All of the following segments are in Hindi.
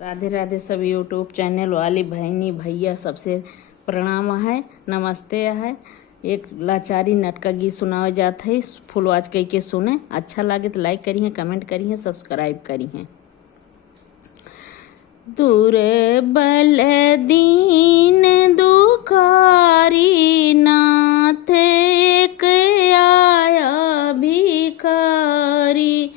राधे राधे सब यूट्यूब चैनल वाली बहनी भैया सबसे प्रणाम है, नमस्ते है। एक लाचारी नाटक गीत सुनावे जात है, फुल आवाज कह के सुने। अच्छा लगे तो लाइक करिए, कमेंट करिए, सब्सक्राइब करिए। दूर बल दीन दुखारी नाथ एक आया भिखारी।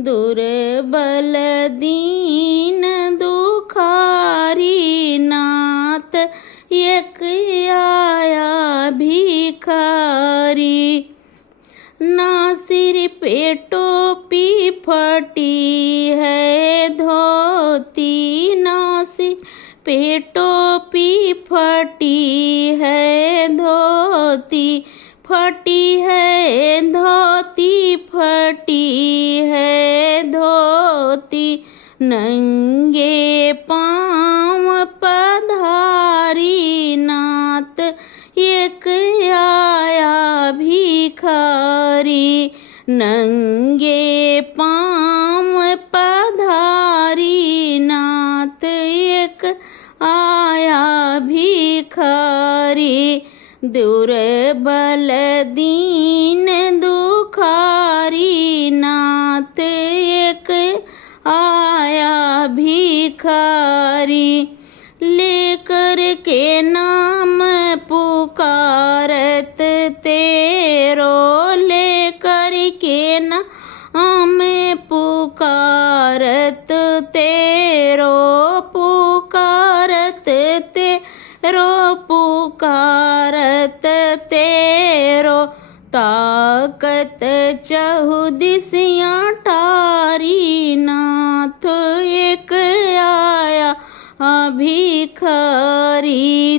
दुर्बल दीन दुखारी नाथ एक आया भिखारी। ना सिर पे टोपी फटी है धोती, ना सिर पे टोपी फटी है धोती, फटी है धोती, फटी है धोती। नंगे पाँव पधारी नाथ एक आया भिखारी। नंगे पाँव पधारी नाथ एक आया भिखारी। दुर्बल दीन दुखारी नाथ एक आया भिखारी। लेकर के नाम पुकारत तेरो, लेकर के नाम पुकारत तेरो, पुकारत तेरो, पुकारत तेरो। ताकत चहुदिसियाँ ठारी नाथ एक आया भिखारी।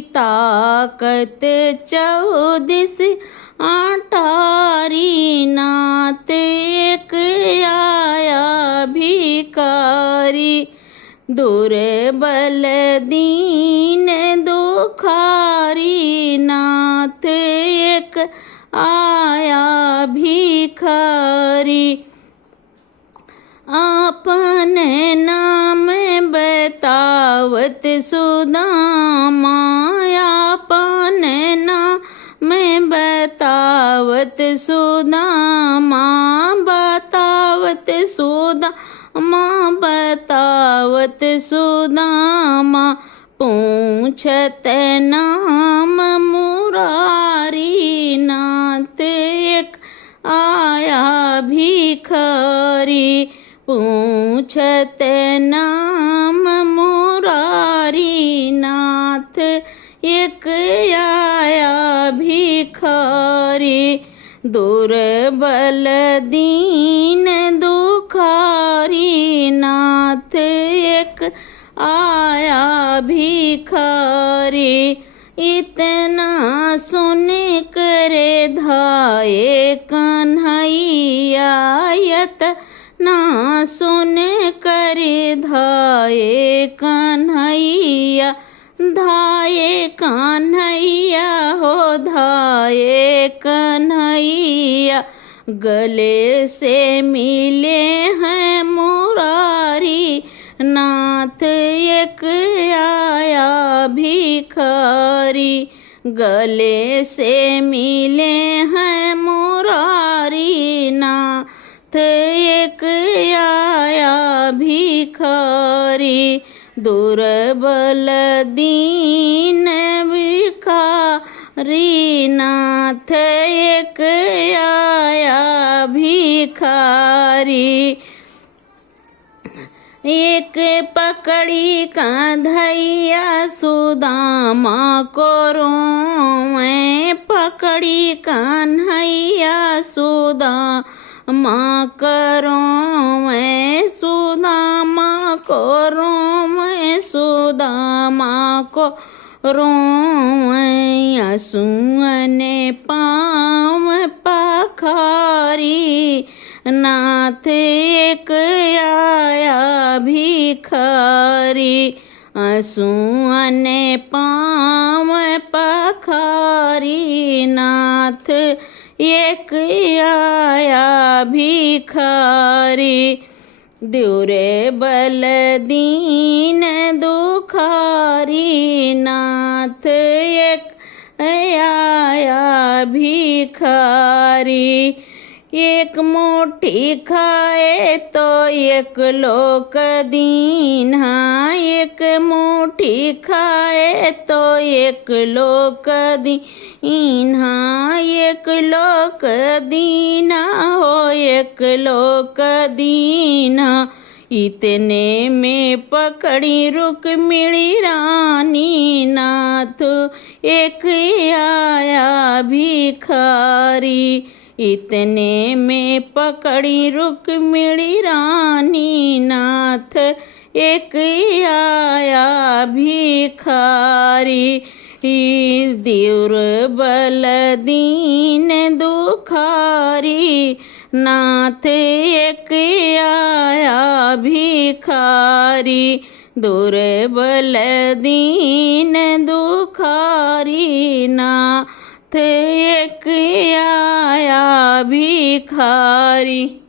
ताकत चौदिस ठारी नाथ एक आया भिखारी। दुर्बल दीन दुखारी नाथ एक आया भिखारी। आपन नाम बतावत सुदामा, आपन नाम बतावत सुदामा, बतावत सुदामा, बतावत सुदामा। पूछत नाम मुरारी नाथ एक आया भिखारी। पूछत नाम मुरारी नाथ एक आया भिखारी। दुर्बल दीन दुखारी नाथ एक आया भिखारी। इतना सुन करे धाये कन्हैया, इतना सुन करे धाये कन्हैया, धाये कन्हैया हो धाये कन्हैया। गले से मिले हैं मुरारी नाथ एक आया भिखारी। गले से मिले हैं मुरारी नाथ एक आया भिखारी। दुर्बल दीन भिखारी नाथ एक आया भिखारी। एक पकड़ी कान्हैया सुदामा को रोए, पकड़ी कान्हैया सुदामा को रोए, सुदामा को रोए, सुदामा को रोए। असुअने पाँव पखारी नाथ एक आया भिखारी। असुअने पाँव पखारी नाथ एक आया भिखारी। द्योरे बल दीन नाथ एक आया भिखारी। एक मुट्ठी खाए तो एक लोक दीन्हा, एक मुट्ठी खाए तो एक लोक दीन्हा, एक लोक दीना हो एक लोक दीना। इतने में पकड़ी रुक्मिणी रानी, नाथ एक आया भिखारी। इतने में पकड़ी रुक्मिणी रानी, नाथ एक आया भिखारी। दूर बल दीन दुखारी, नाथ एक आया भिखारी। दुर्बल दीन दुखारी, नाथ एक आया भिखारी।